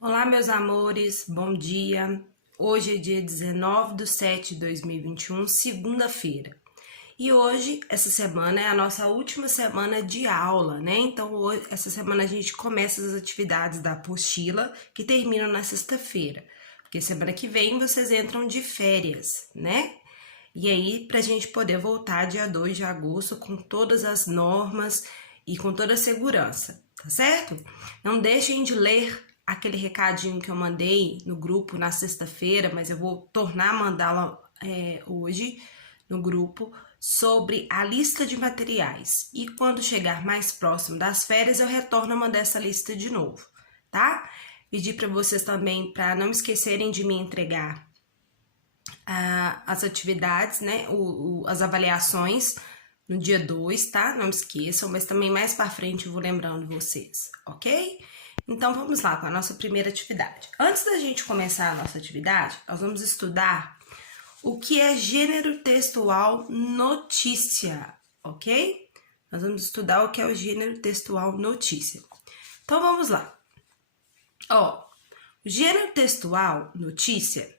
Olá, meus amores, bom dia. Hoje é dia 19/7/2021, segunda-feira. E hoje, essa semana, é a nossa última semana de aula, né? Então, hoje, essa semana a gente começa as atividades da apostila, que terminam na sexta-feira. Porque semana que vem vocês entram de férias, né? E aí, pra gente poder voltar dia 2 de agosto com todas as normas e com toda a segurança, tá certo? Não deixem de ler aquele recadinho que eu mandei no grupo na sexta-feira, mas eu vou tornar a mandá-la hoje no grupo, sobre a lista de materiais. E quando chegar mais próximo das férias, eu retorno a mandar essa lista de novo, tá? Pedir para vocês também para não esquecerem de me entregar as atividades, né? As avaliações no dia 2, tá? Não esqueçam, mas também mais para frente eu vou lembrando vocês, ok? Então vamos lá com a nossa primeira atividade. Antes da gente começar a nossa atividade, nós vamos estudar o que é gênero textual notícia, ok? Nós vamos estudar o que é o gênero textual notícia. Então vamos lá. Ó, o gênero textual notícia.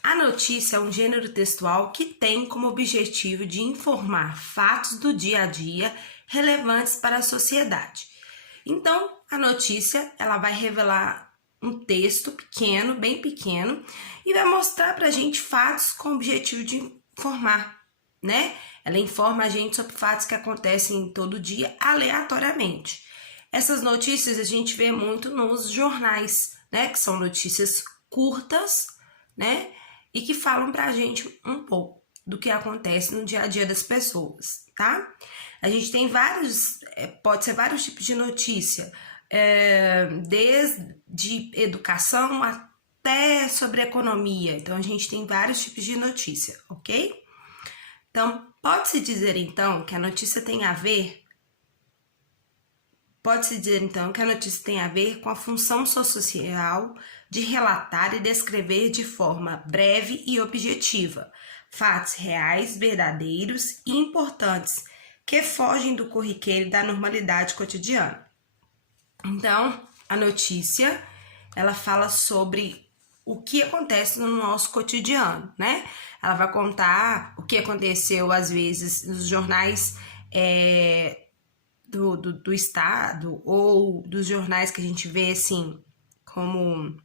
A notícia é um gênero textual que tem como objetivo de informar fatos do dia a dia relevantes para a sociedade. Então, a notícia, ela vai revelar um texto pequeno, bem pequeno, e vai mostrar pra gente fatos com o objetivo de informar, né? Ela informa a gente sobre fatos que acontecem todo dia, aleatoriamente. Essas notícias a gente vê muito nos jornais, né? Que são notícias curtas, né? E que falam pra gente um pouco do que acontece no dia a dia das pessoas, tá? A gente tem pode ser vários tipos de notícia, desde educação até sobre economia. Então, a gente tem vários tipos de notícia, ok? Então, pode-se dizer, então, que a notícia tem a ver... Pode-se dizer, então, que a notícia tem a ver com a função social de relatar e descrever de forma breve e objetiva fatos reais, verdadeiros e importantes que fogem do corriqueiro e da normalidade cotidiana. Então, a notícia, ela fala sobre o que acontece no nosso cotidiano, né? Ela vai contar o que aconteceu, às vezes, nos jornais do estado, ou dos jornais que a gente vê, assim, como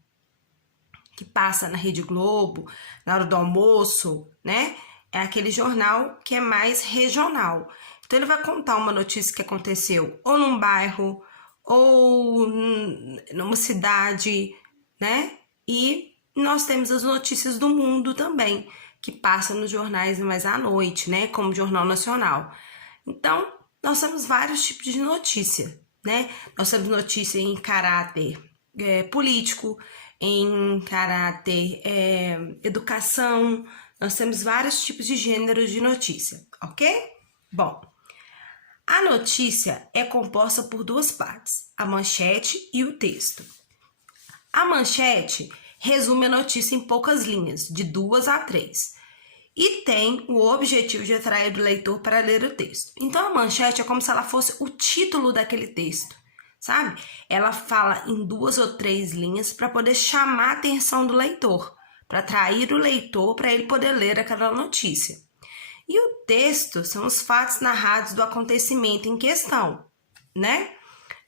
que passa na Rede Globo, na hora do almoço, né? É aquele jornal que é mais regional. Então, ele vai contar uma notícia que aconteceu ou num bairro, ou numa cidade, né? E nós temos as notícias do mundo também, que passam nos jornais mais à noite, né? Como o Jornal Nacional. Então, nós temos vários tipos de notícia, né? Nós temos notícia em caráter político, em caráter educação. Nós temos vários tipos de gêneros de notícia, ok? Bom, a notícia é composta por duas partes, a manchete e o texto. A manchete resume a notícia em poucas linhas, de 2 a 3, e tem o objetivo de atrair o leitor para ler o texto. Então, a manchete é como se ela fosse o título daquele texto, sabe? Ela fala em 2 ou 3 linhas para poder chamar a atenção do leitor, para atrair o leitor para ele poder ler aquela notícia. E o texto são os fatos narrados do acontecimento em questão, né?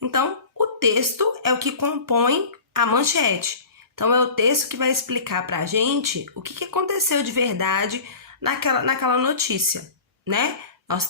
Então, o texto é o que compõe a manchete. Então, é o texto que vai explicar para a gente o que aconteceu de verdade naquela notícia, né?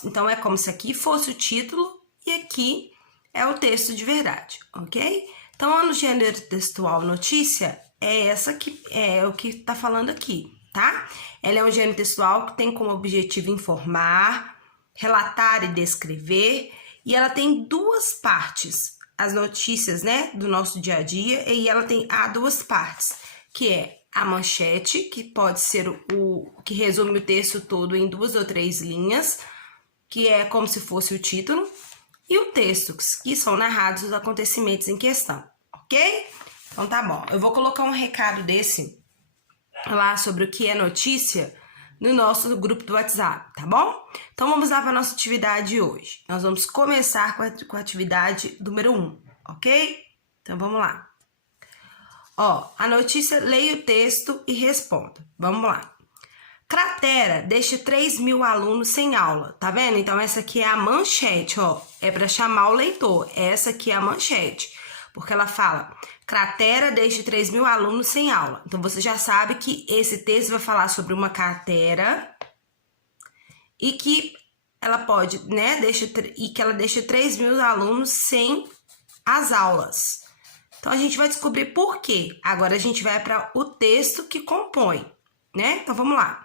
Então, é como se aqui fosse o título e aqui é o texto de verdade, ok? Então, no gênero textual notícia, é essa que é o que está falando aqui, tá? Ela é um gênero textual que tem como objetivo informar, relatar e descrever, e ela tem duas partes. As notícias, né, do nosso dia a dia, e ela tem duas partes, que é a manchete, que pode ser o que resume o texto todo em 2 ou 3 linhas, que é como se fosse o título, e o texto, que são narrados os acontecimentos em questão, ok? Então tá bom, eu vou colocar um recado desse lá sobre o que é notícia no nosso grupo do WhatsApp, tá bom? Então vamos lá para a nossa atividade de hoje. Nós vamos começar com a atividade número 1, ok? Então vamos lá. Ó, a notícia, leia o texto e responda. Vamos lá. Cratera deixa 3.000 alunos sem aula, tá vendo? Então, essa aqui é a manchete, ó. É para chamar o leitor. Essa aqui é a manchete. Porque ela fala, cratera deixa 3.000 alunos sem aula. Então, você já sabe que esse texto vai falar sobre uma cratera e que ela pode, né, e que ela deixa 3.000 alunos sem as aulas. Então, a gente vai descobrir por quê. Agora, a gente vai para o texto que compõe, né? Então, vamos lá.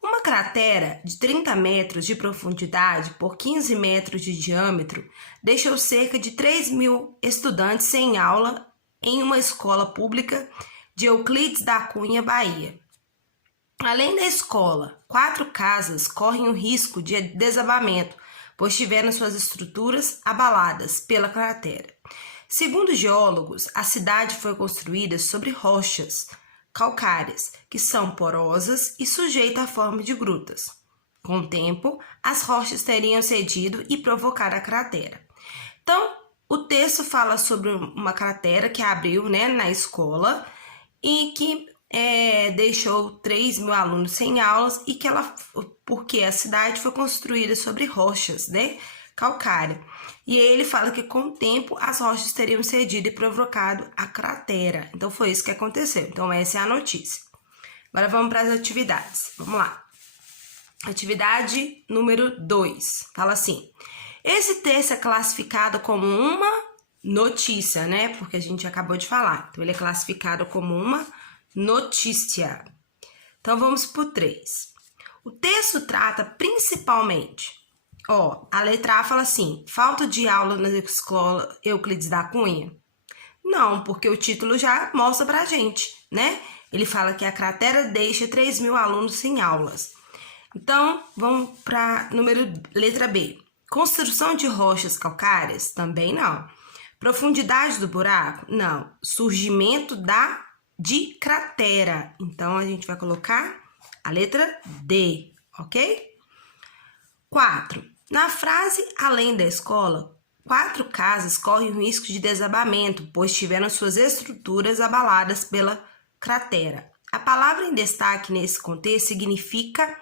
Uma cratera de 30 metros de profundidade por 15 metros de diâmetro deixou cerca de 3.000 estudantes sem aula em uma escola pública de Euclides da Cunha, Bahia. Além da escola, 4 casas correm o risco de desabamento, pois tiveram suas estruturas abaladas pela cratera. Segundo geólogos, a cidade foi construída sobre rochas calcárias, que são porosas e sujeitas à forma de grutas. Com o tempo, as rochas teriam cedido e provocado a cratera. Então, o texto fala sobre uma cratera que abriu, né, na escola e que deixou 3.000 alunos sem aulas e que porque a cidade foi construída sobre rochas, né, calcária. E ele fala que com o tempo as rochas teriam cedido e provocado a cratera. Então foi isso que aconteceu. Então essa é a notícia. Agora vamos para as atividades. Vamos lá. Atividade número 2. Fala assim: esse texto é classificado como uma notícia, né? Porque a gente acabou de falar. Então ele é classificado como uma notícia. Então vamos para o 3. O texto trata principalmente, ó, a letra A fala assim, falta de aula na escola Euclides da Cunha? Não, porque o título já mostra pra gente, né? Ele fala que a cratera deixa 3.000 alunos sem aulas. Então, vamos para letra B. Construção de rochas calcárias? Também não. Profundidade do buraco? Não. Surgimento de cratera. Então, a gente vai colocar a letra D, ok? 4. Na frase além da escola, 4 casas correm o risco de desabamento, pois tiveram suas estruturas abaladas pela cratera. A palavra em destaque nesse contexto significa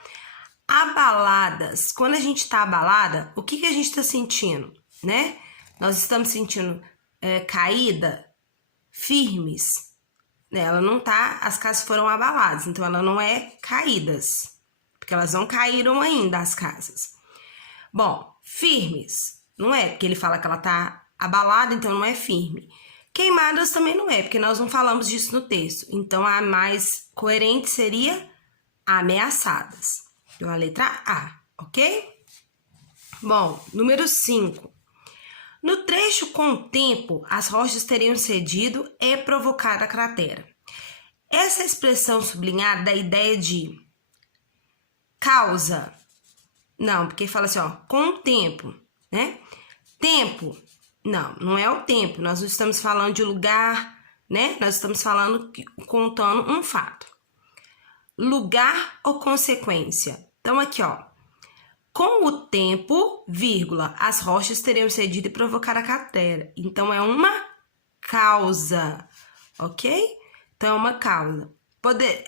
abaladas. Quando a gente está abalada, o que a gente está sentindo, né? Nós estamos sentindo caída, firmes. Ela não tá, as casas foram abaladas, então ela não é caídas, porque elas não caíram ainda, as casas. Bom, firmes, não é, porque ele fala que ela tá abalada, então não é firme. Queimadas também não é, porque nós não falamos disso no texto. Então, a mais coerente seria ameaçadas. Então, a letra A, ok? Bom, número 5. No trecho com o tempo, as rochas teriam cedido e provocado a cratera. Essa expressão sublinhada dá a ideia de causa. Não, porque fala assim, ó, com o tempo, né? Tempo, não é o tempo. Nós não estamos falando de lugar, né? Nós estamos falando, contando um fato. Lugar ou consequência? Então, aqui, ó. Com o tempo, vírgula, as rochas teriam cedido e provocado a cratera. Então, é uma causa, ok? Então, é uma causa.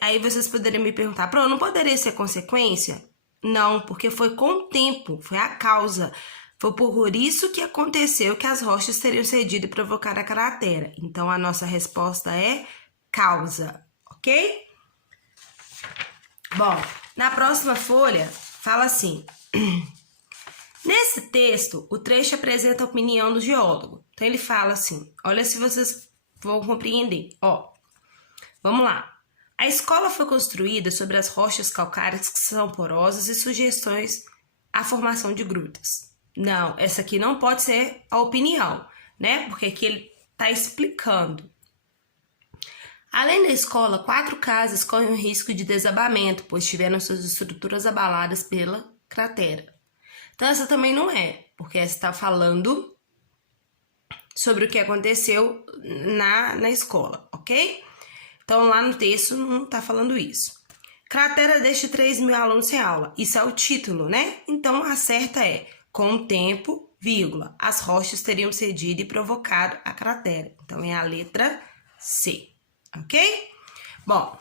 Aí vocês poderiam me perguntar, não poderia ser consequência? Não, porque foi com o tempo, foi a causa. Foi por isso que aconteceu que as rochas teriam cedido e provocado a cratera. Então, a nossa resposta é causa, ok? Bom, na próxima folha, fala assim. Nesse texto, o trecho apresenta a opinião do geólogo. Então, ele fala assim, olha se vocês vão compreender. Ó, vamos lá. A escola foi construída sobre as rochas calcárias que são porosas e sugestões à formação de grutas. Não, essa aqui não pode ser a opinião, né? Porque aqui ele está explicando. Além da escola, 4 casas correm o risco de desabamento, pois tiveram suas estruturas abaladas pela cratera. Então, essa também não é, porque essa está falando sobre o que aconteceu na escola, ok? Então, lá no texto não está falando isso. Cratera deixa 3.000 alunos sem aula. Isso é o título, né? Então, a certa é, com o tempo, vírgula, as rochas teriam cedido e provocado a cratera. Então, é a letra C, ok? Bom,